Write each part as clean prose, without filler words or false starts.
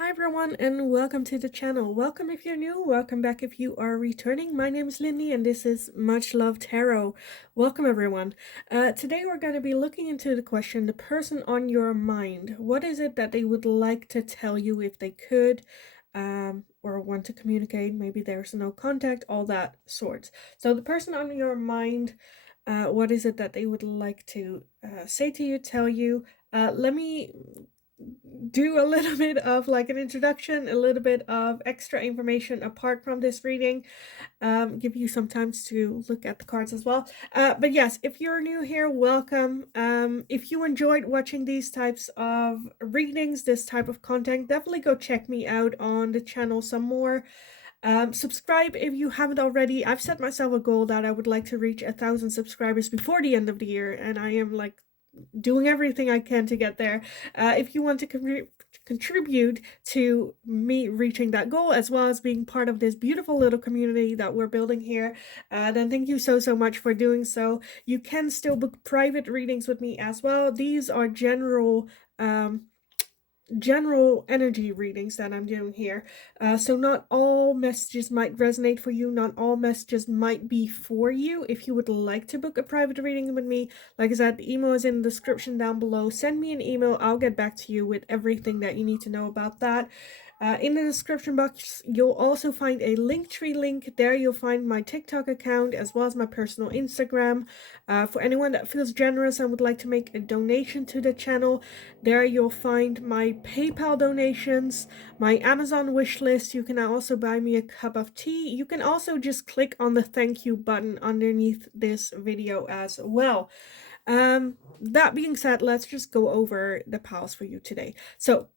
Hi everyone and welcome to the channel. Welcome if you're new, welcome back if you are returning. My name is Lindy and this is Much Love Tarot. Welcome everyone. Today we're going to be looking into the question, the person on your mind. What is it that they would like to tell you if they could, or want to communicate? Maybe there's no contact, all that sorts. So the person on your mind, what is it that they would like to say to you, tell you? Let me do a little bit of like an introduction, a little bit of extra information apart from this reading, give you some time to look at the cards as well. But yes, if you're new here, welcome. If you enjoyed watching these types of readings, this type of content, definitely go check me out on the channel some more. Subscribe if you haven't already. I've set myself a goal that I would like to reach 1,000 subscribers before the end of the year, and I am like doing everything I can to get there. If you want to contribute to me reaching that goal, as well as being part of this beautiful little community that we're building here, then thank you so much for doing so. You can still book private readings with me as well. These are general energy readings that I'm doing here. So not all messages might resonate for you, not all messages might be for you. If you would like to book a private reading with me, like I said, the email is in the description down below. Send me an email, I'll get back to you with everything that you need to know about that. In the description box, you'll also find a Linktree link. There you'll find my TikTok account as well as my personal Instagram. For anyone that feels generous and would like to make a donation to the channel, there you'll find my PayPal donations, my Amazon wish list. You can also buy me a cup of tea. You can also just click on the thank you button underneath this video as well. That being said, let's just go over the piles for you today. So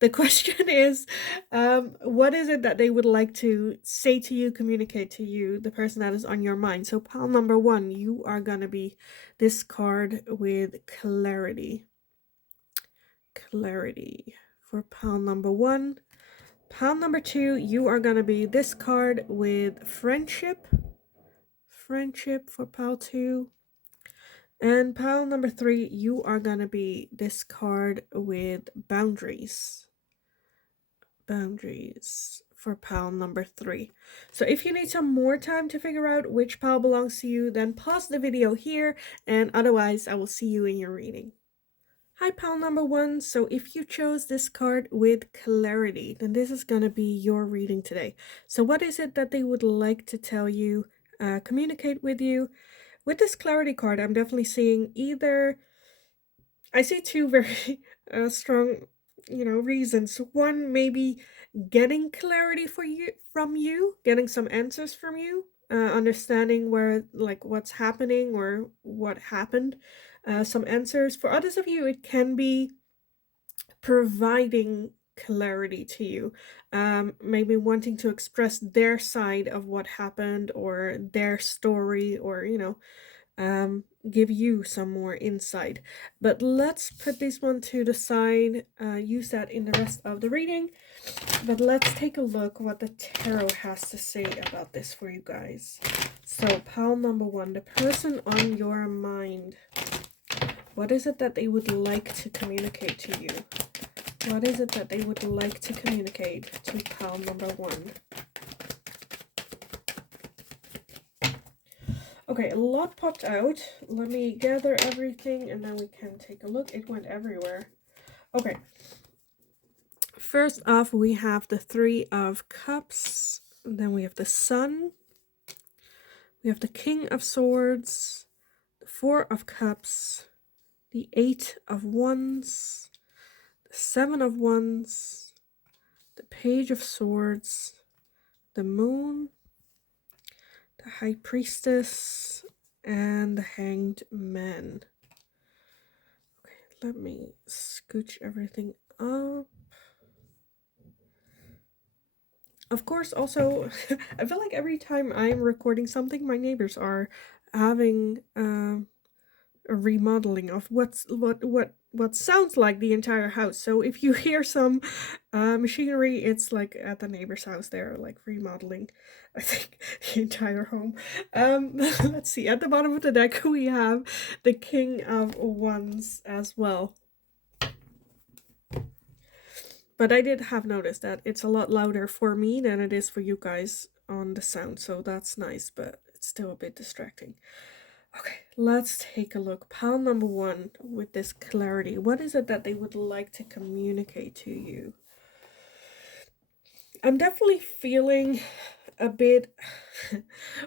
the question is, what is it that they would like to say to you, communicate to you, the person that is on your mind? So pile number 1, you are gonna be this card with clarity. Clarity for pile number 1. Pile number 2, you are gonna be this card with friendship. Friendship for pile 2. And pile number 3, you are gonna be this card with boundaries. Boundaries for pile number 3. So if you need some more time to figure out which pile belongs to you, then pause the video here, and otherwise I will see you in your reading. Hi pile number 1, so if you chose this card with clarity, then this is gonna be your reading today. So what is it that they would like to tell you, communicate with you? With this clarity card, I'm definitely seeing I see two very strong, reasons. One, maybe getting clarity from you, getting some answers from you, understanding what's happening or what happened, some answers. For others of you, it can be providing clarity to you, maybe wanting to express their side of what happened or their story, or give you some more insight. But let's put this one to the side, use that in the rest of the reading. But let's take a look what the tarot has to say about this for you guys. So pile number 1, the person on your mind. What is it that they would like to communicate to you? What is it that they would like to communicate to pile number 1? Okay, a lot popped out. Let me gather everything and then we can take a look. It went everywhere. Okay. First off, we have the 3 of Cups. Then we have the Sun. We have the King of Swords. The 4 of Cups. The 8 of Wands. The 7 of Wands. The Page of Swords. The Moon. The High Priestess. And the Hanged Man. Okay, let me scooch everything up. Of course, also, I feel like every time I'm recording something, my neighbors are having a remodeling of what sounds like the entire house. So if you hear some machinery, it's like at the neighbor's house. They're like remodeling, I think, the entire home. Let's see. At the bottom of the deck, we have the King of Wands as well. But I did have noticed that it's a lot louder for me than it is for you guys on the sound, so that's nice, but it's still a bit distracting. Okay, let's take a look. Pile number one with this clarity. What is it that they would like to communicate to you? I'm definitely feeling a bit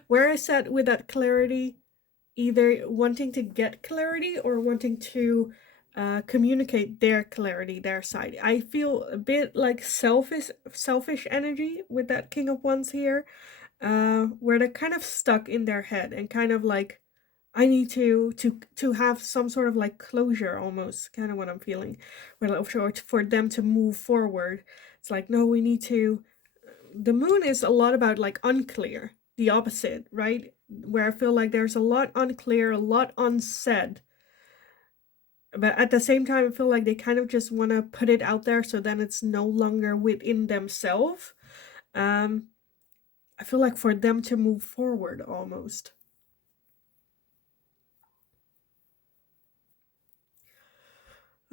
where I sat with that clarity, either wanting to get clarity or wanting to communicate their clarity, their side. I feel a bit like selfish energy with that King of Wands here, where they're kind of stuck in their head and kind of like, I need to have some sort of like closure, almost kind of what I'm feeling, where for them to move forward. It's like, no, we need to. The moon is a lot about like unclear, the opposite, right? Where I feel like there's a lot unclear, a lot unsaid. But at the same time, I feel like they kind of just want to put it out there so then it's no longer within themselves. Um, I feel like for them to move forward almost.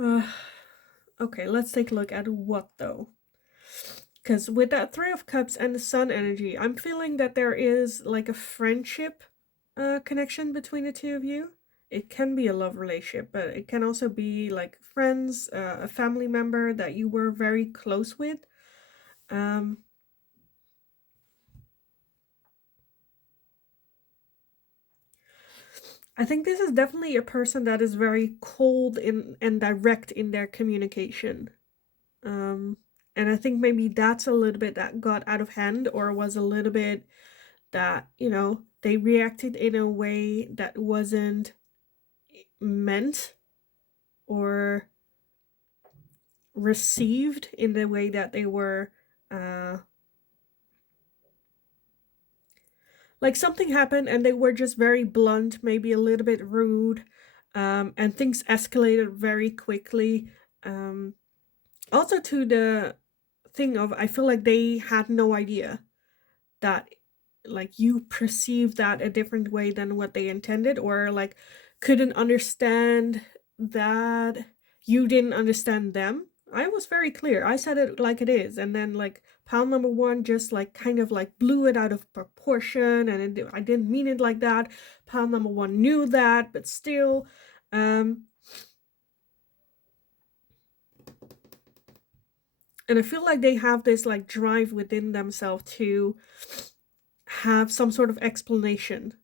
Okay, let's take a look at what though. Because with that Three of Cups and the Sun energy, I'm feeling that there is like a friendship connection between the two of you. It can be a love relationship, but it can also be like friends, a family member that you were very close with. Um, I think this is definitely a person that is very cold and direct in their communication. Um, and I think maybe that's a little bit that got out of hand or was a little bit that, they reacted in a way that wasn't meant or received in the way that they were like something happened and they were just very blunt, maybe a little bit rude, and things escalated very quickly. Also to the thing of, I feel like they had no idea that like you perceive that a different way than what they intended, or like couldn't understand that you didn't understand them. I was very clear. I said it like it is, and then like pile number one just like kind of like blew it out of proportion, and I didn't mean it like that. Pile number one knew that, but still, and I feel like they have this like drive within themselves to have some sort of explanation,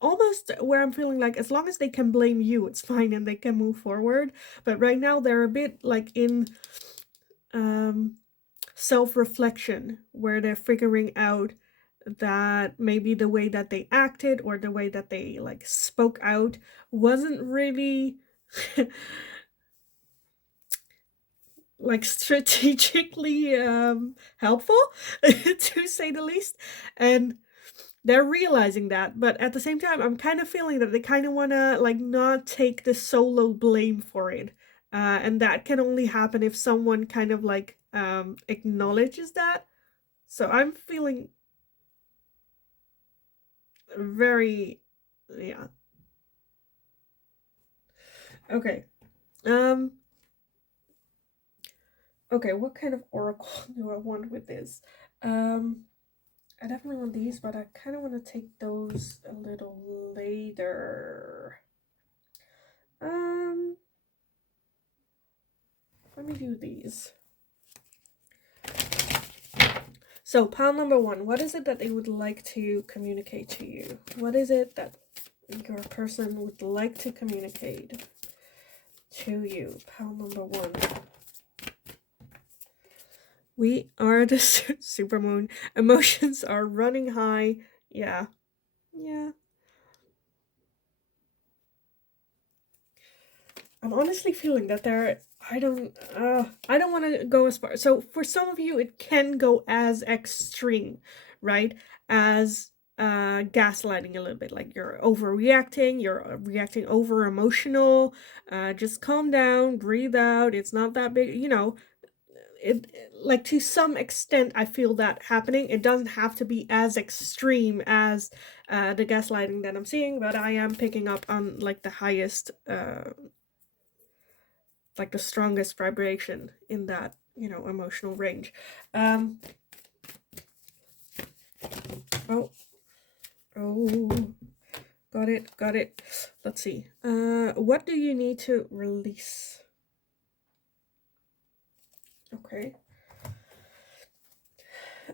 almost where I'm feeling like as long as they can blame you, it's fine and they can move forward. But right now they're a bit like in self-reflection, where they're figuring out that maybe the way that they acted or the way that they like spoke out wasn't really like strategically helpful to say the least. And they're realizing that, but at the same time I'm kind of feeling that they kind of want to like not take the solo blame for it, and that can only happen if someone kind of like acknowledges that. So I'm feeling very, yeah. Okay. um okay, what kind of oracle do I want with this? I definitely want these, but I kind of want to take those a little later. um Let me do these. So, pile number one, what is it that they would like to communicate to you? What is it that your person would like to communicate to you? Pile number one. We are the supermoon. Emotions are running high. Yeah. Yeah. I'm honestly feeling that I don't want to go as far. So for some of you it can go as extreme, right? As gaslighting a little bit, like you're overreacting, you're reacting over emotional. Just calm down, breathe out. It's not that big, it like to some extent I feel that happening. It doesn't have to be as extreme as the gaslighting that I'm seeing, but I am picking up on like the highest like the strongest vibration in that, emotional range. Oh, oh, got it. Let's see. What do you need to release? Okay.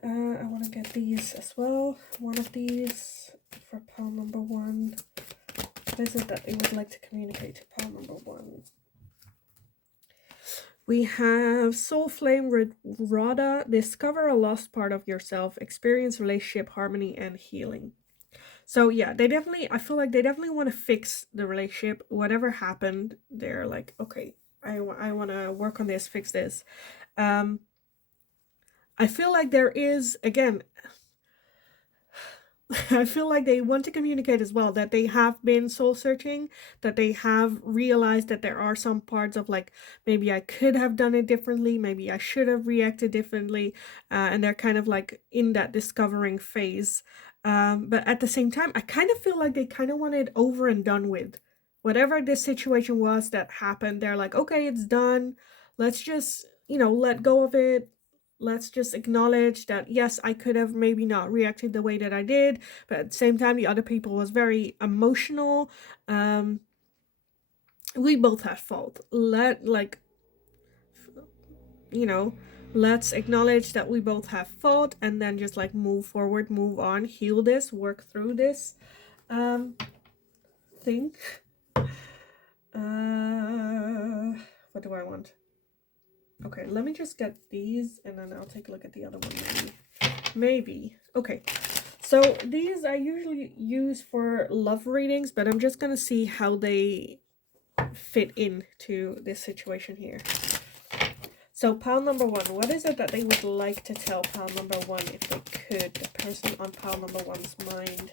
I want to get these as well. One of these for pile number 1. What is it that they would like to communicate to pile number 1? We have Soul Flame with Radha. Discover a lost part of yourself. Experience relationship harmony and healing. So yeah, I feel like they definitely want to fix the relationship. Whatever happened, they're like, okay, I want to work on this, fix this. I feel like there is, again, I feel like they want to communicate as well that they have been soul searching, that they have realized that there are some parts of like, maybe I could have done it differently, maybe I should have reacted differently, and they're kind of like in that discovering phase. But at the same time, I kind of feel like they kind of want it over and done with. Whatever this situation was that happened, they're like, okay, it's done. Let's just, let go of it. Let's just acknowledge that, yes, I could have maybe not reacted the way that I did, but at the same time, the other people was very emotional. We both have fault. Let's acknowledge that we both have fault, and then just like move forward, move on, heal this, work through this thing. What do I want? Okay, let me just get these, and then I'll take a look at the other one. Maybe. Okay. So these I usually use for love readings, but I'm just gonna see how they fit into this situation here. So pile number 1, what is it that they would like to tell pile number 1 if they could? The person on pile number 1's mind.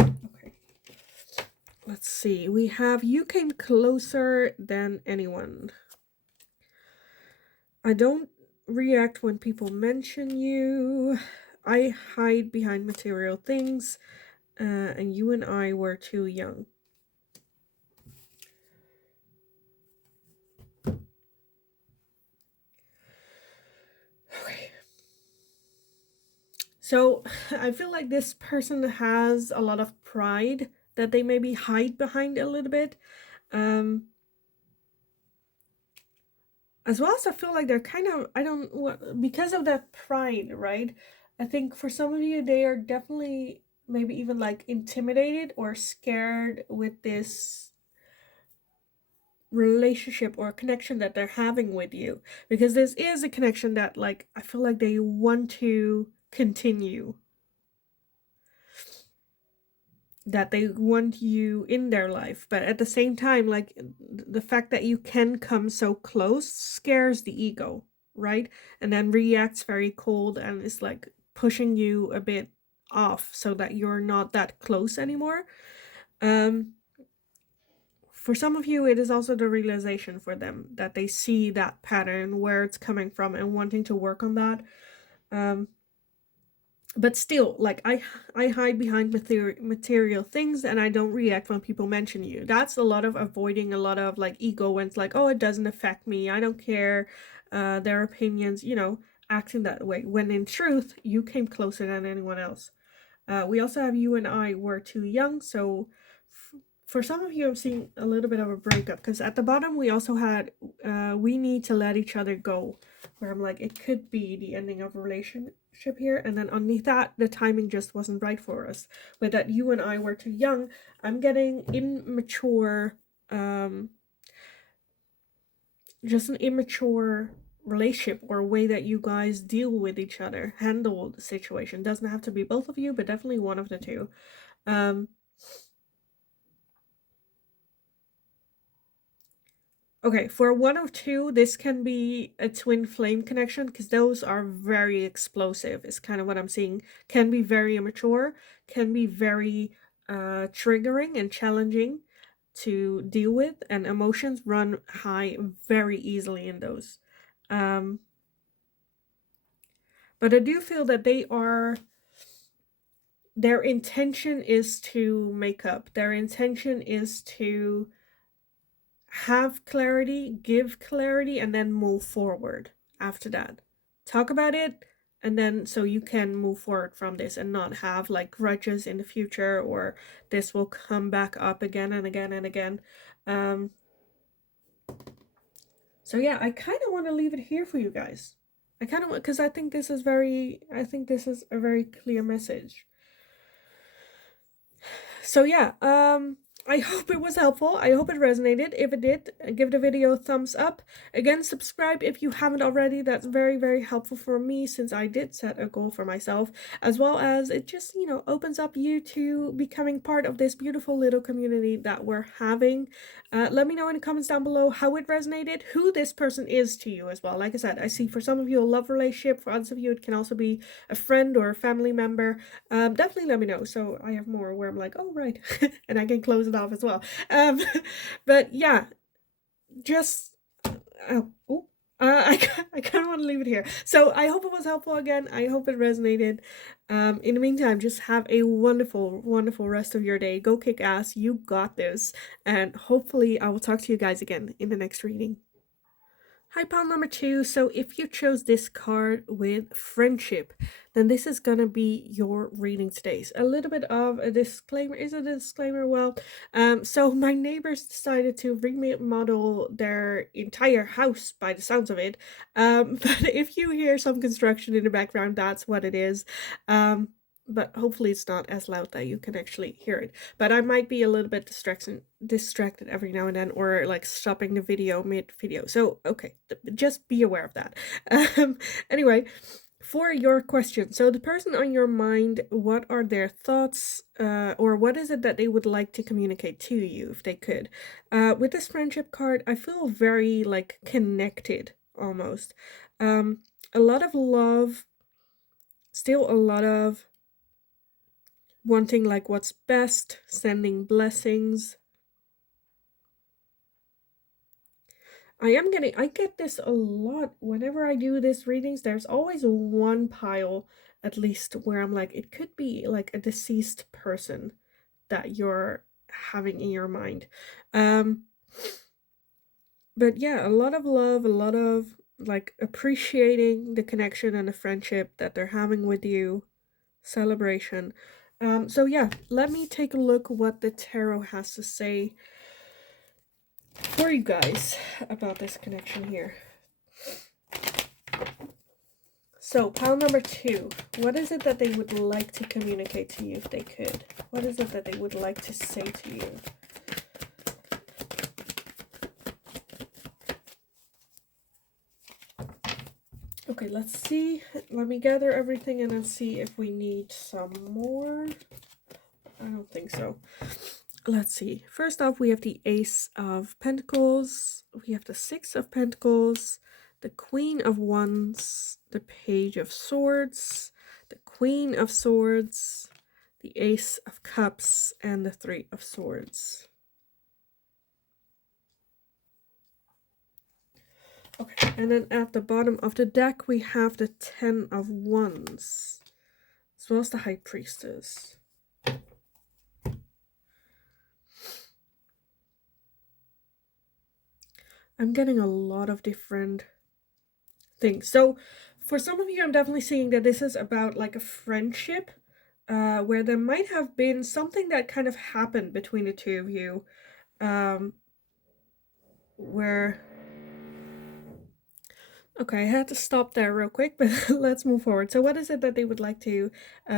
Okay. Let's see. We have you came closer than anyone. I don't react when people mention you. I hide behind material things. And you and I were too young. Okay. So I feel like this person has a lot of pride that they maybe hide behind a little bit. As well as I feel like they're kind of, because of that pride, right? I think for some of you, they are definitely maybe even like intimidated or scared with this relationship or connection that they're having with you, because this is a connection that like I feel like they want to continue, that they want you in their life, but at the same time, like the fact that you can come so close scares the ego, right? And then reacts very cold and is like pushing you a bit off so that you're not that close anymore. For some of you, it is also the realization for them that they see that pattern, where it's coming from, and wanting to work on that. But still, like I hide behind material things, and I don't react when people mention you. That's a lot of avoiding, a lot of like ego, when it's like, oh, it doesn't affect me, I don't care, their opinions, acting that way, when in truth you came closer than anyone else. We also have you and I were too young. So for some of you, I'm seeing a little bit of a breakup, because at the bottom we also had we need to let each other go, where I'm like, it could be the ending of a relationship here, and then underneath that, the timing just wasn't right for us. With that, you and I were too young, I'm getting immature, just an immature relationship, or a way that you guys deal with each other, handle the situation. Doesn't have to be both of you, but definitely one of the two. Okay, for 1 of 2, this can be a twin flame connection, because those are very explosive, is kind of what I'm seeing. Can be very immature, can be very triggering and challenging to deal with, and emotions run high very easily in those. But I do feel that their intention is to make up. Their intention is to have clarity, give clarity, and then move forward after that. Talk about it, and then so you can move forward from this and not have like grudges in the future, or this will come back up again and again and again. Um, so yeah, I kind of want to leave it here for you guys. I kind of want, because I think this is a very clear message. So yeah, I hope it was helpful. I hope it resonated. If it did, give the video a thumbs up. Again, subscribe if you haven't already. That's very, very helpful for me, since I did set a goal for myself, as well as it just, you know, opens up you to becoming part of this beautiful little community that we're having. Let me know in the comments down below how it resonated, who this person is to you as well. Like I said, I see for some of you a love relationship, for others of you it can also be a friend or a family member. Definitely let me know, so I have more where I'm like, oh right, and I can close it off as well. But yeah, just I kind of want to leave it here. So I hope it was helpful again. I hope it resonated. In the meantime, just have a wonderful, wonderful rest of your day. Go kick ass. You got this. And hopefully I will talk to you guys again in the next reading. Hi, pile number 2. So if you chose this card with friendship, then this is gonna be your reading today. So a little bit of a disclaimer. Is it a disclaimer? Well, so my neighbors decided to remodel their entire house by the sounds of it. But if you hear some construction in the background, that's what it is. But hopefully it's not as loud that you can actually hear it. But I might be a little bit distracted every now and then, or like stopping the video mid-video. So, okay, just be aware of that. Anyway, for your question, so the person on your mind, what are their thoughts, or what is it that they would like to communicate to you if they could? With this friendship card, I feel very like connected almost. A lot of love, still a lot of wanting like what's best, sending blessings. I get this a lot whenever I do these readings. There's always one pile, at least, where I'm like, it could be like a deceased person that you're having in your mind. But yeah, a lot of love, a lot of like appreciating the connection and the friendship that they're having with you, celebration. So yeah, let me take a look what the tarot has to say for you guys about this connection here. So, pile number 2, what is it that they would like to communicate to you if they could? What is it that they would like to say to you? Okay, let's see. Let me gather everything and then see if we need some more. I don't think so. Let's see. First off, we have the Ace of Pentacles. We have the Six of Pentacles, the Queen of Wands, the Page of Swords, the Queen of Swords, the Ace of Cups, and the Three of Swords. Okay, and then at the bottom of the deck, we have the Ten of Wands, as well as the High Priestess. I'm getting a lot of different things. So for some of you, I'm definitely seeing that this is about like a friendship, where there might have been something that kind of happened between the two of you, where... Okay, I had to stop there real quick, but let's move forward. So what is it that they would like to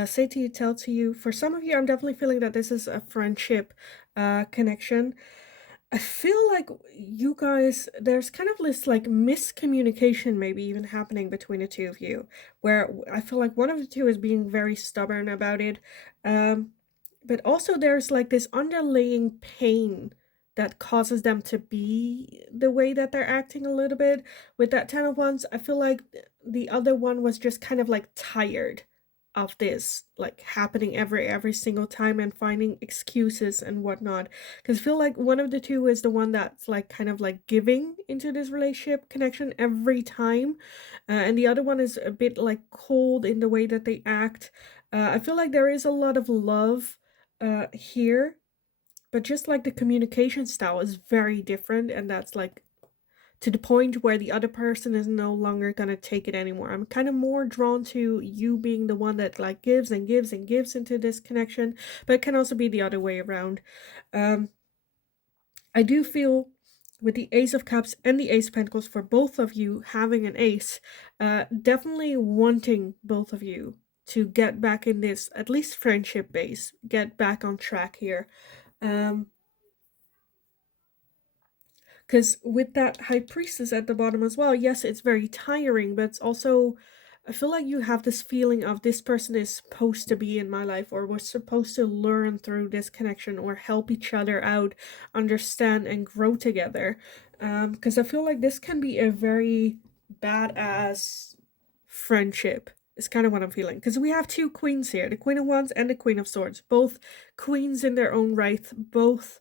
say to you, tell to you? For some of you, I'm definitely feeling that this is a friendship connection. I feel like you guys, there's kind of this like miscommunication maybe even happening between the two of you, where I feel like one of the two is being very stubborn about it. But also there's like this underlying pain that causes them to be the way that they're acting a little bit. With that Ten of Wands, I feel like the other one was just kind of like tired of this like happening every single time and finding excuses and whatnot, because I feel like one of the two is the one that's like kind of like giving into this relationship connection every time, and the other one is a bit like cold in the way that they act. I feel like there is a lot of love here, but just like the communication style is very different, and that's like to the point where the other person is no longer gonna take it anymore. I'm kind of more drawn to you being the one that like gives and gives and gives into this connection, but it can also be the other way around. Um, I do feel with the Ace of Cups and the Ace of Pentacles for both of you having an ace, definitely wanting both of you to get back in this at least friendship base, get back on track here. Because with that High Priestess at the bottom as well, yes, it's very tiring, but it's also, I feel like you have this feeling of this person is supposed to be in my life, or we're supposed to learn through this connection or help each other out, understand and grow together. Because I feel like this can be a very badass friendship. Is kind of what I'm feeling. Because we have two queens here, the Queen of Wands and the Queen of Swords. Both queens in their own right, both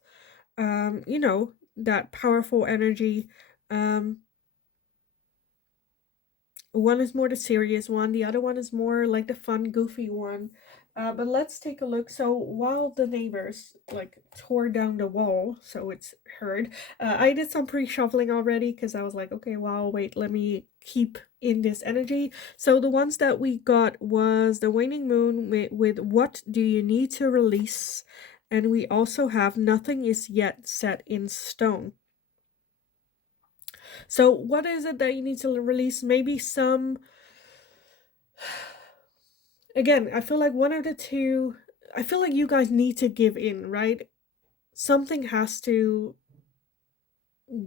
you know, that powerful energy. Um, one is more the serious one, the other one is more like the fun, goofy one. But let's take a look. So while the neighbors like tore down the wall, so it's heard, I did some pre-shuffling already because I was like, okay, wow, wait, let me keep in this energy. So the ones that we got was the waning moon with what do you need to release, and we also have nothing is yet set in stone. So what is it that you need to release? Maybe some, again, I feel like one of the two, I feel like you guys need to give in, right? Something has to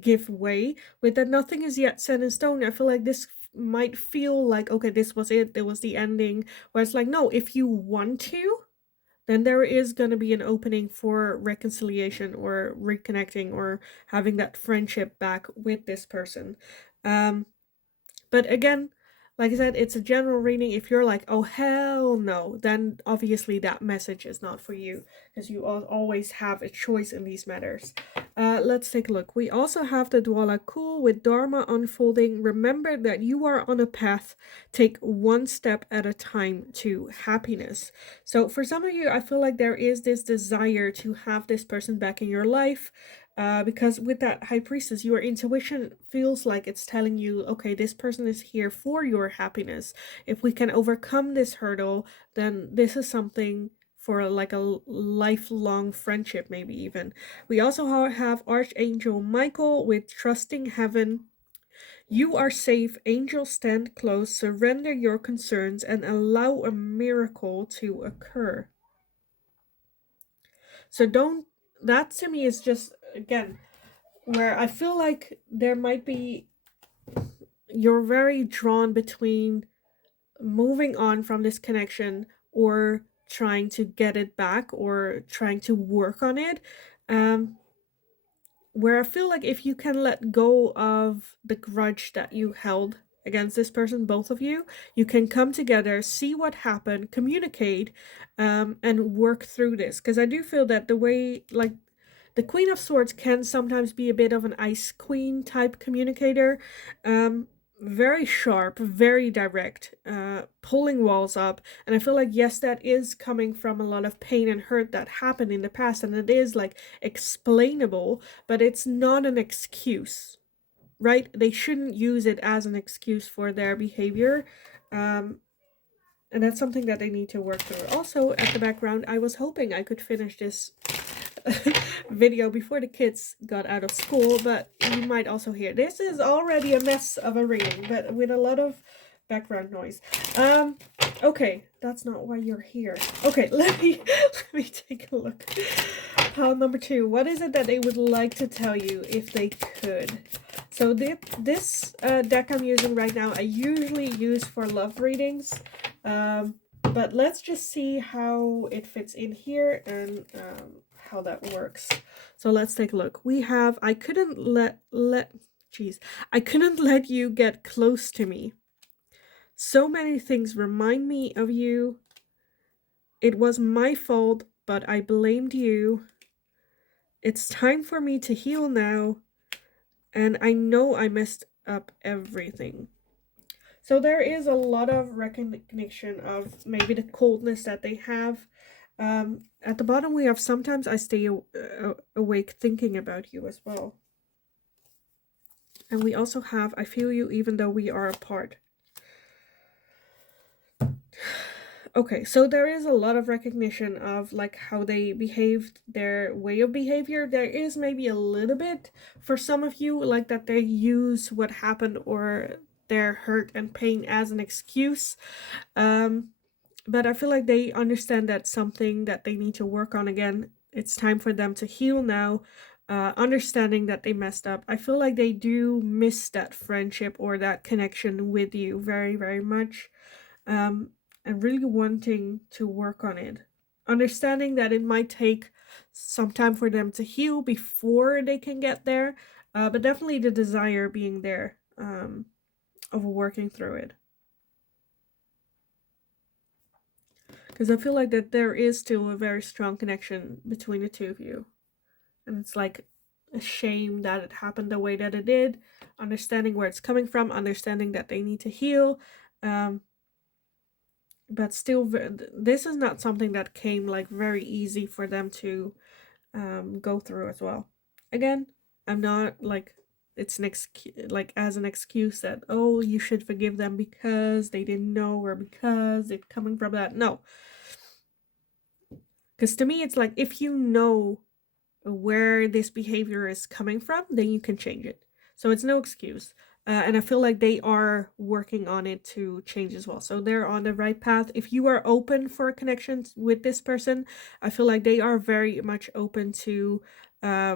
give way. With that nothing is yet set in stone, I feel like this might feel like, okay, this was it, there was the ending. Where it's like, no, if you want to, then there is going to be an opening for reconciliation or reconnecting or having that friendship back with this person. Um, But again, like I said, it's a general reading. If you're like, oh, hell no, then obviously that message is not for you because you always have a choice in these matters. Let's take a look. We also have the Dwala Kul with Dharma unfolding. Remember that you are on a path. Take one step at a time to happiness. So for some of you, I feel like there is this desire to have this person back in your life. Because with that High Priestess, your intuition feels like it's telling you, okay, this person is here for your happiness. If we can overcome this hurdle, then this is something for like a lifelong friendship, maybe even. We also have Archangel Michael with trusting heaven. You are safe, angels stand close, surrender your concerns and allow a miracle to occur. So don't, that to me is just, again, where I feel like there might be, you're very drawn between moving on from this connection or trying to get it back or trying to work on it. Um, where I feel like if you can let go of the grudge that you held against this person, both of you, you can come together, see what happened, communicate, and work through this. Because I do feel that the way, like, the Queen of Swords can sometimes be a bit of an ice queen type communicator. Um, Very sharp, very direct, pulling walls up. And I feel like, yes, that is coming from a lot of pain and hurt that happened in the past. And it is like explainable, but it's not an excuse, right? They shouldn't use it as an excuse for their behavior. And that's something that they need to work through. Also, at the background, I was hoping I could finish this video before the kids got out of school, but you might also hear this is already a mess of a reading, but with a lot of background noise. Okay, that's not why you're here. Okay, let me take a look. Pile number 2. What is it that they would like to tell you if they could? So this deck I'm using right now, I usually use for love readings. But let's just see how it fits in here and how that works. So let's take a look. We have, I couldn't let you get close to me. So many things remind me of you. It was my fault, but I blamed you. It's time for me to heal now, and I know I messed up everything. So there is a lot of recognition of maybe the coldness that they have. At the bottom we have sometimes I stay awake thinking about you as well. And we also have I feel you even though we are apart. Okay, so there is a lot of recognition of like how they behaved, their way of behavior. There is maybe a little bit for some of you like that they use what happened or their hurt and pain as an excuse. But I feel like they understand that's something that they need to work on again. It's time for them to heal now. Understanding that they messed up. I feel like they do miss that friendship or that connection with you very, very much. Um, and really wanting to work on it. Understanding that it might take some time for them to heal before they can get there, but definitely the desire being there of working through it. Because I feel like that there is still a very strong connection between the two of you. And it's like a shame that it happened the way that it did. Understanding where it's coming from, understanding that they need to heal. But still, this is not something that came like very easy for them to go through as well. Again, I'm not like it's an like as an excuse that oh you should forgive them because they didn't know or because it's coming from that. No, because to me it's like if you know where this behavior is coming from, then you can change it. So it's no excuse. And I feel like they are working on it to change as well. So they're on the right path. If you are open for connections with this person, I feel like they are very much open to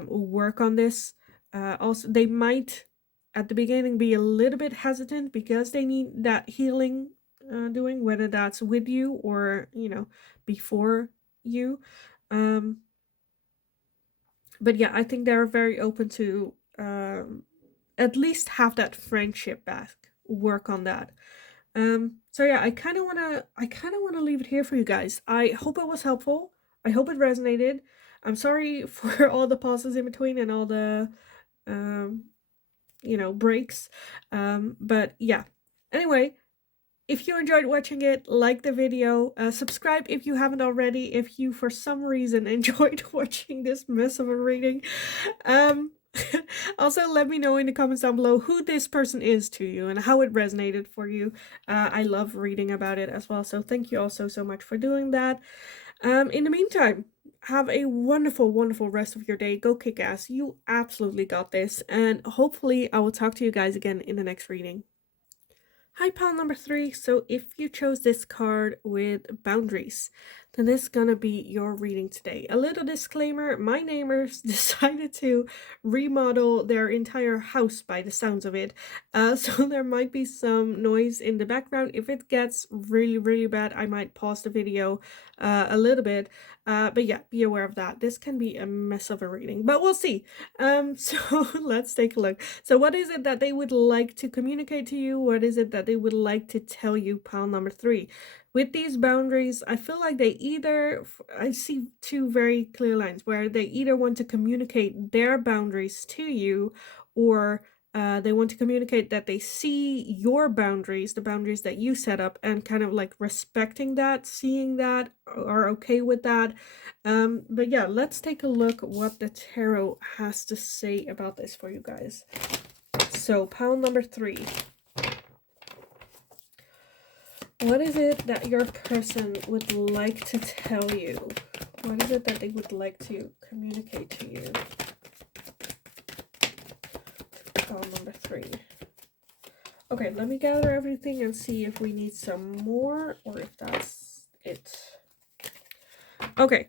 work on this. Also, they might at the beginning be a little bit hesitant because they need that healing doing, whether that's with you or, you know, before you. But yeah, I think they're very open to at least have that friendship back, work on that. So yeah, I kind of wanna leave it here for you guys. I hope it was helpful. I hope it resonated. I'm sorry for all the pauses in between and all the um, you know, breaks. But yeah. Anyway, if you enjoyed watching it, like the video, subscribe if you haven't already, if you for some reason enjoyed watching this mess of a reading. Um, also, let me know in the comments down below who this person is to you and how it resonated for you. I love reading about it as well, so thank you all so much for doing that. In the meantime, have a wonderful, wonderful rest of your day. Go kick ass. You absolutely got this, and hopefully I will talk to you guys again in the next reading. Hi, pal number 3. So if you chose this card with boundaries, then this is gonna be your reading today. A little disclaimer, my neighbors decided to remodel their entire house by the sounds of it. So there might be some noise in the background. If it gets really, really bad, I might pause the video a little bit. But yeah, be aware of that. This can be a mess of a reading, but we'll see. So let's take a look. So what is it that they would like to communicate to you? What is it that they would like to tell you, pile number 3? With these boundaries, I feel like they either, I see two very clear lines where they either want to communicate their boundaries to you or they want to communicate that they see your boundaries, the boundaries that you set up, and kind of like respecting that, seeing that, are okay with that. But yeah, let's take a look at what the tarot has to say about this for you guys. So, pile number 3. What is it that your person would like to tell you? What is it that they would like to communicate to you? Pile number 3. Okay, let me gather everything and see if we need some more or if that's it. Okay,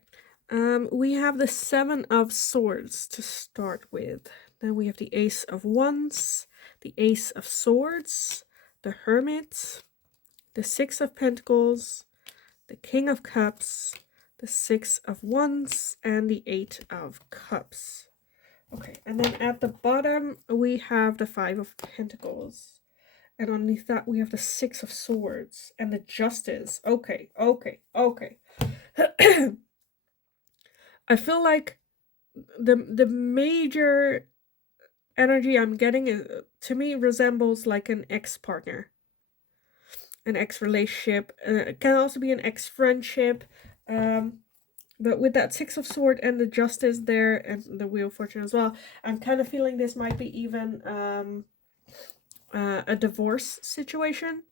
we have the 7 of Swords to start with. Then we have the Ace of Wands, the Ace of Swords, the Hermit, the 6 of Pentacles, the King of Cups, the 6 of Wands, and the 8 of Cups. Okay, and then at the bottom we have the 5 of Pentacles. And underneath that we have the 6 of Swords and the Justice. Okay. I feel like the major energy I'm getting is, to me, resembles like an ex-partner. an ex-relationship. It can also be an ex-friendship. But with that Six of Swords and the Justice there and the Wheel of Fortune as well, I'm kind of feeling this might be even a divorce situation.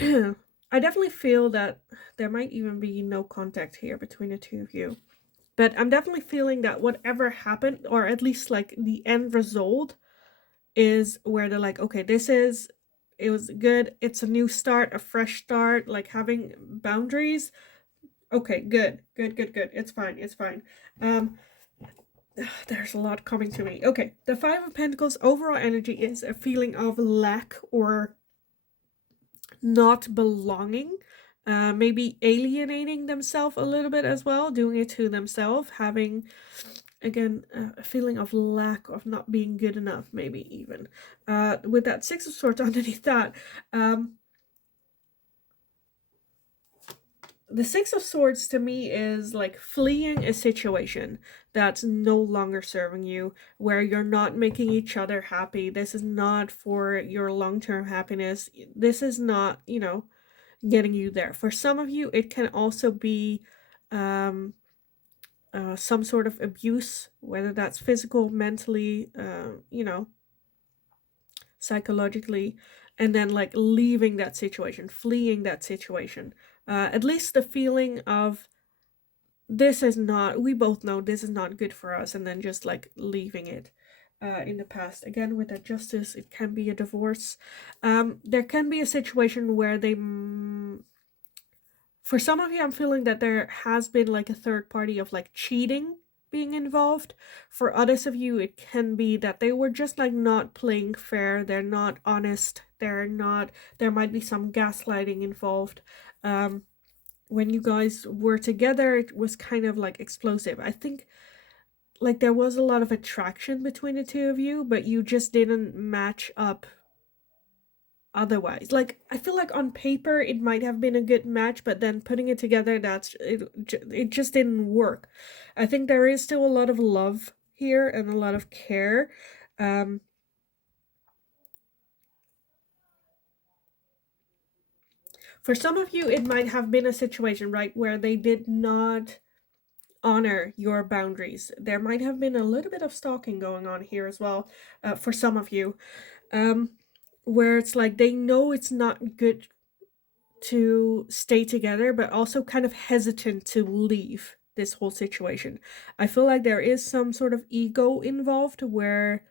I definitely feel that there might even be no contact here between the two of you. But I'm definitely feeling that whatever happened, or at least like the end result, is where they're like, okay, it was good. It's a new start, a fresh start, like having boundaries. Okay, good, good, good, good. It's fine, it's fine. There's a lot coming to me. Okay, the Five of Pentacles overall energy is a feeling of lack or not belonging, maybe alienating themselves a little bit as well, doing it to themselves, having again a feeling of lack, of not being good enough, maybe even with that Six of Swords underneath that. The Six of Swords to me is like fleeing a situation that's no longer serving you, where you're not making each other happy. This is not for your long-term happiness. This is not, getting you there. For some of you, it can also be some sort of abuse, whether that's physical, mentally, psychologically, and then like leaving that situation, fleeing that situation. At least the feeling of this is not, we both know this is not good for us, and then just like leaving it. In the past, again with that Justice, it can be a divorce. There can be a situation where they for some of you, I'm feeling that there has been like a third party of like cheating being involved. For others of you, it can be that they were just like not playing fair. They're not honest. There might be some gaslighting involved. When you guys were together, it was kind of like explosive. I think like there was a lot of attraction between the two of you, but you just didn't match up otherwise. Like I feel like on paper it might have been a good match, but then putting it together, it just didn't work. I think there is still a lot of love here and a lot of care. For some of you, it might have been a situation, right, where they did not honor your boundaries. There might have been a little bit of stalking going on here as well, for some of you, where it's like they know it's not good to stay together, but also kind of hesitant to leave this whole situation. I feel like there is some sort of ego involved where,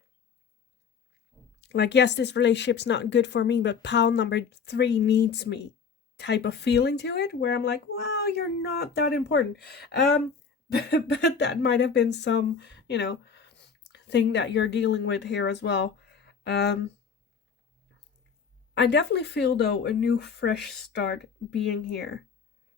like, yes, this relationship's not good for me, but pal number 3 needs me type of feeling to it, where I'm like, wow, you're not that important. But that might have been some, thing that you're dealing with here as well. I definitely feel, though, a new fresh start being here.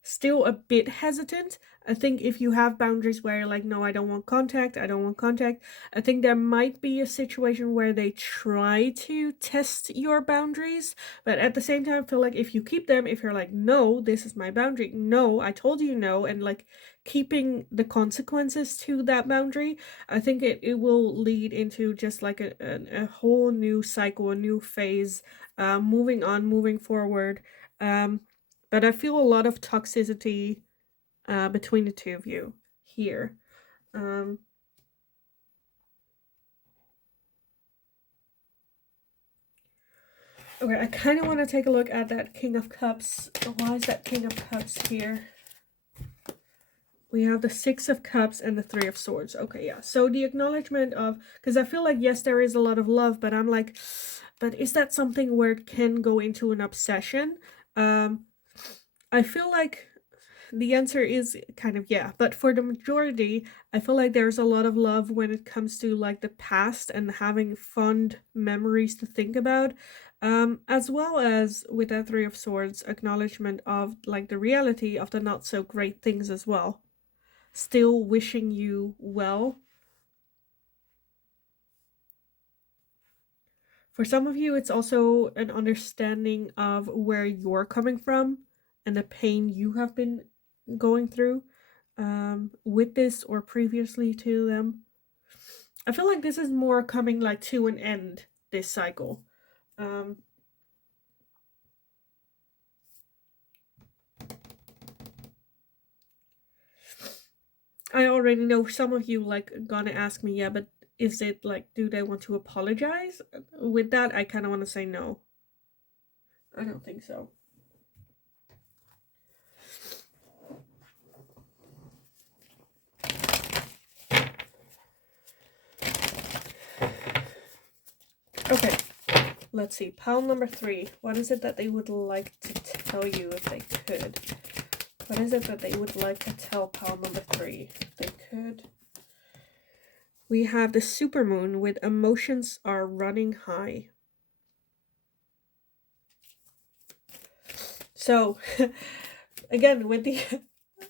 Still a bit hesitant. I think if you have boundaries where you're like, no, I don't want contact, I don't want contact, I think there might be a situation where they try to test your boundaries, but at the same time, I feel like if you keep them, if you're like, no, this is my boundary, no, I told you no, and like keeping the consequences to that boundary, I think it will lead into just like a whole new cycle, a new phase, moving on, moving forward. But I feel a lot of toxicity between the two of you here. Okay, I kind of want to take a look at that King of Cups. Why is that King of Cups here? We have the Six of Cups and the Three of Swords. Okay, yeah. So the acknowledgement of, because I feel like, yes, there is a lot of love, but I'm like, but is that something where it can go into an obsession? I feel like the answer is kind of yeah, but for the majority, I feel like there's a lot of love when it comes to like the past and having fond memories to think about, as well as with that Three of Swords, acknowledgement of like the reality of the not so great things as well. Still wishing you well. For some of you, it's also an understanding of where you're coming from and the pain you have been going through. with this or previously to them. I feel like this is more coming like to an end, this cycle. Um, I already know some of you like gonna ask me, yeah, but is it like, do they want to apologize? With that, I kind of want to say no. I don't think so. Okay, let's see. Pile number 3. What is it that they would like to tell you if they could? What is it that they would like to tell pile number 3 if they could? We have the supermoon with emotions are running high. So, again, with the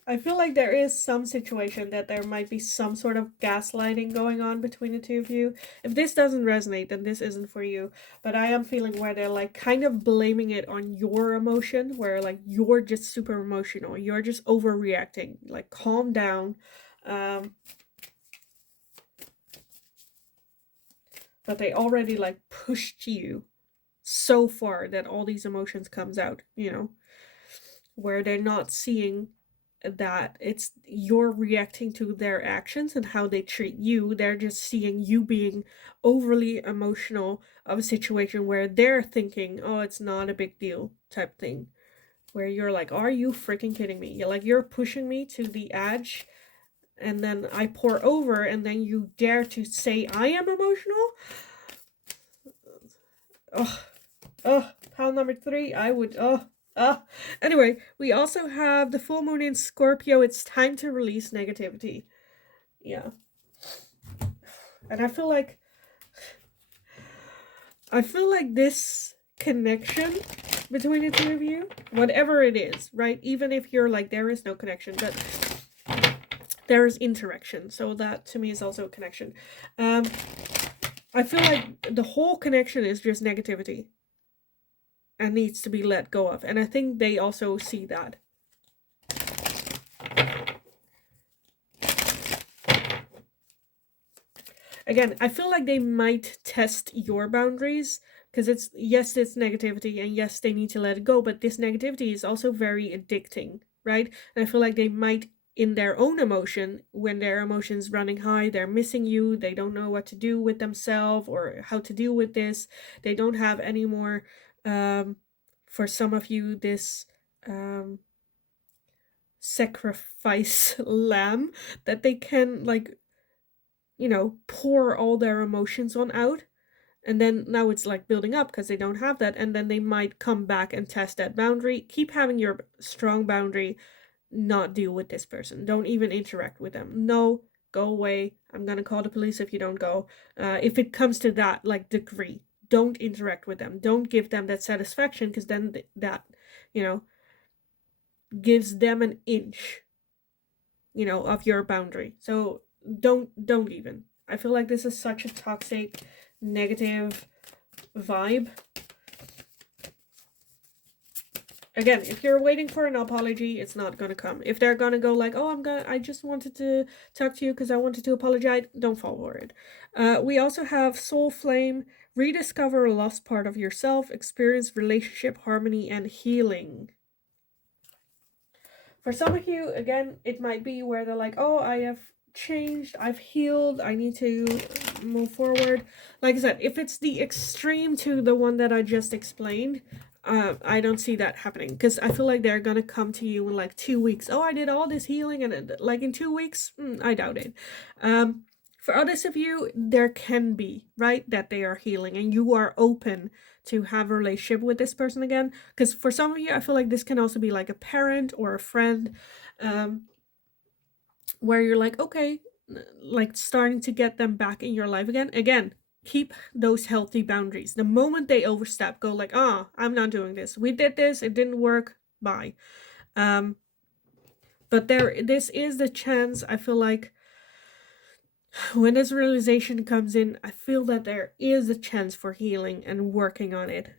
I feel like there is some situation that there might be some sort of gaslighting going on between the two of you. If this doesn't resonate, then this isn't for you. But I am feeling where they're like kind of blaming it on your emotion, where like you're just super emotional, you're just overreacting. Like, calm down. But they already like pushed you so far that all these emotions comes out, you know, where they're not seeing that it's you're reacting to their actions and how they treat you. They're just seeing you being overly emotional of a situation where they're thinking, oh, it's not a big deal type thing, where you're like, are you freaking kidding me? You're like, you're pushing me to the edge, and then I pour over, and then you dare to say I am emotional. Pile number 3, I would, Anyway, we also have the full moon in Scorpio. It's time to release negativity. Yeah. And I feel like this connection between the two of you, whatever it is, right? Even if you're like, there is no connection, but there is interaction. So that to me is also a connection. I feel like the whole connection is just negativity and needs to be let go of. And I think they also see that. Again, I feel like they might test your boundaries because it's, yes, it's negativity, and yes, they need to let it go, but this negativity is also very addicting, right? And I feel like they might, in their own emotion, when their emotion's running high, they're missing you, they don't know what to do with themselves or how to deal with this. They don't have any more, for some of you, this sacrifice lamb that they can, like, you know, pour all their emotions on out. And then now it's like building up because they don't have that. And then they might come back and test that boundary. Keep having your strong boundary, not deal with this person. Don't even interact with them. No, go away. I'm going to call the police if you don't go. If it comes to that, like, degree, don't interact with them. Don't give them that satisfaction, because then that, you know, gives them an inch, you know, of your boundary. So don't even. I feel like this is such a toxic, negative vibe. Again, if you're waiting for an apology, it's not gonna come. If they're gonna go like, oh, I just wanted to talk to you because I wanted to apologize, don't fall for it. We also have soul flame, rediscover a lost part of yourself, experience relationship harmony and healing. For some of you, again, it might be where they're like, oh, I have changed, I've healed, I need to move forward. Like I said, if it's the extreme to the one that I just explained, I don't see that happening, because I feel like they're gonna come to you in like 2 weeks. Oh, I did all this healing, and like in 2 weeks, I doubt it. For others of you, there can be, right, that they are healing and you are open to have a relationship with this person again. Because for some of you, I feel like this can also be like a parent or a friend, where you're like, okay, like starting to get them back in your life again. Again, keep those healthy boundaries. The moment they overstep, go like, I'm not doing this. We did this, it didn't work, bye. But this is the chance, I feel like, when this realization comes in, I feel that there is a chance for healing and working on it.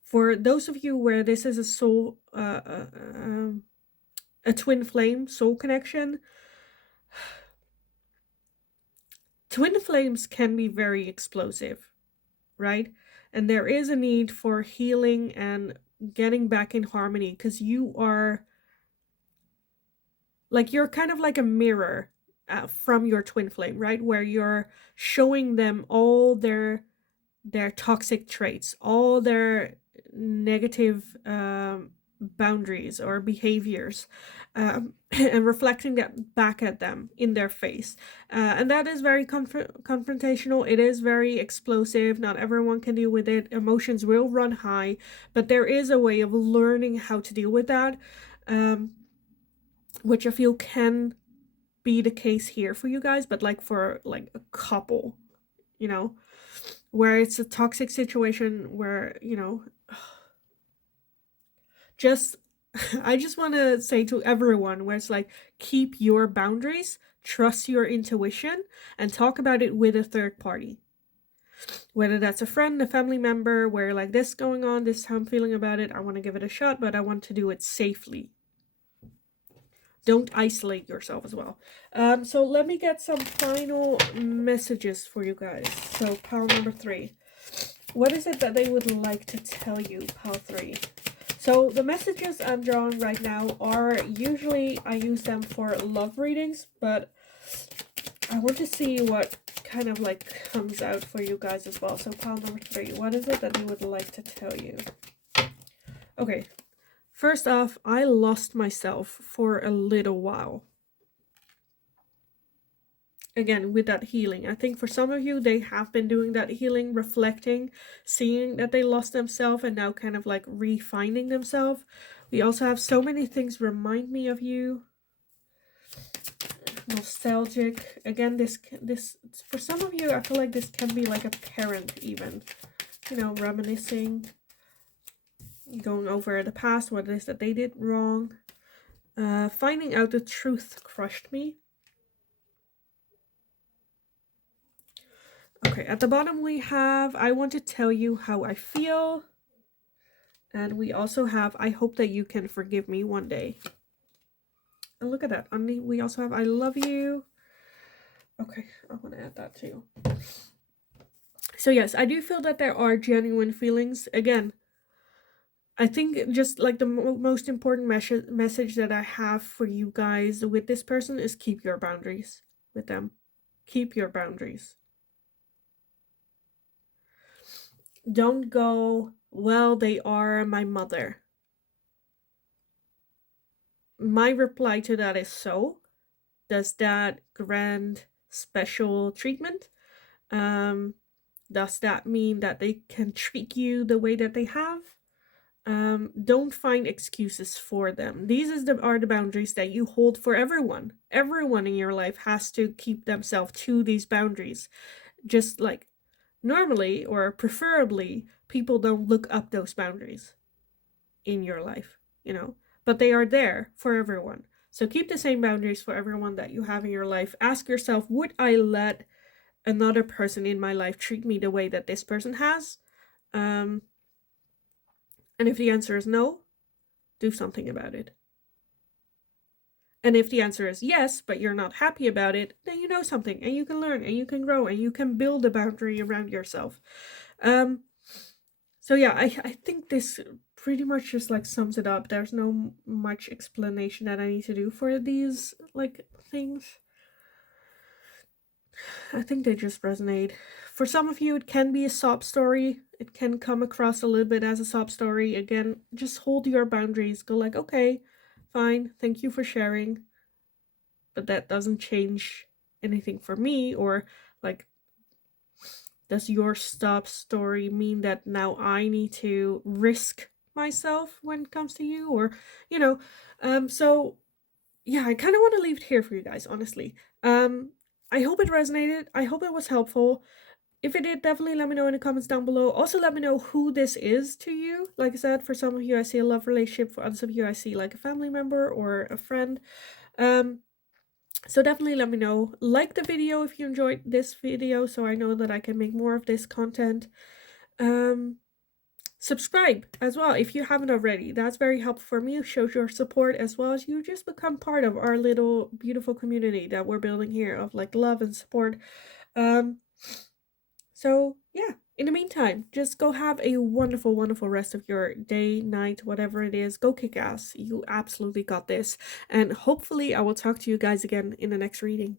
For those of you where this is a soul a twin flame soul connection. Twin flames can be very explosive, right? And there is a need for healing and getting back in harmony, because you are like, you're kind of like a mirror from your twin flame, right? Where you're showing them all their toxic traits, all their negative boundaries or behaviors, and reflecting that back at them in their face. And that is very confrontational. It is very explosive. Not everyone can deal with it. Emotions will run high, but there is a way of learning how to deal with that, which I feel can be the case here for you guys, but like for like a couple, you know, where it's a toxic situation where, you know, just I just want to say to everyone where it's like, keep your boundaries, trust your intuition, and talk about it with a third party. Whether that's a friend, a family member, where like, this going on, this is how I'm feeling about it, I want to give it a shot, but I want to do it safely. Don't isolate yourself as well. So let me get some final messages for you guys. So pile number 3. What is it that they would like to tell you, pile 3? So the messages I'm drawing right now are usually, I use them for love readings, but I want to see what kind of like comes out for you guys as well. So pile number 3, what is it that they would like to tell you? Okay, first off, I lost myself for a little while. Again, with that healing, I think for some of you, they have been doing that healing, reflecting, seeing that they lost themselves, and now kind of like refining themselves. We also have so many things remind me of you. Nostalgic. Again, this for some of you, I feel like this can be like a parent even, you know, reminiscing, going over the past, what it is that they did wrong. Finding out the truth crushed me. Okay, at the bottom we have, I want to tell you how I feel. And we also have, I hope that you can forgive me one day. And look at that. We also have, I love you. Okay, I want to add that too. So yes, I do feel that there are genuine feelings. Again, I think just like the most important message that I have for you guys with this person is keep your boundaries with them. Keep your boundaries. Don't go, well, they are my mother. My reply to that is, so does that grant special treatment? Does that mean that they can treat you the way that they have? Don't find excuses for them. These are the boundaries that you hold for everyone. Everyone in your life has to keep themselves to these boundaries. Just like normally or preferably, people don't look up those boundaries in your life, you know, but they are there for everyone. So keep the same boundaries for everyone that you have in your life. Ask yourself, would I let another person in my life treat me the way that this person has? And if the answer is no, do something about it. And if the answer is yes, but you're not happy about it, then you know something, and you can learn, and you can grow, and you can build a boundary around yourself. So yeah, I think this pretty much just like sums it up. There's no much explanation that I need to do for these like things. I think they just resonate. For some of you, it can be a sob story. It can come across a little bit as a sob story. Again, just hold your boundaries. Go like, okay, fine, thank you for sharing. But that doesn't change anything for me. Or like, does your stop story mean that now I need to risk myself when it comes to you? Or, you know, so yeah, I kind of want to leave it here for you guys, honestly. I hope it resonated. I hope it was helpful. If it did, definitely let me know in the comments down below. Also, let me know who this is to you. Like I said, for some of you, I see a love relationship. For others of you, I see like a family member or a friend. So definitely let me know. Like the video if you enjoyed this video, so I know that I can make more of this content. Subscribe as well if you haven't already. That's very helpful for me. It shows your support as well as you just become part of our little beautiful community that we're building here of like love and support. Um, so yeah. In the meantime, just go have a wonderful, wonderful rest of your day, night, whatever it is. Go kick ass. You absolutely got this. And hopefully I will talk to you guys again in the next reading.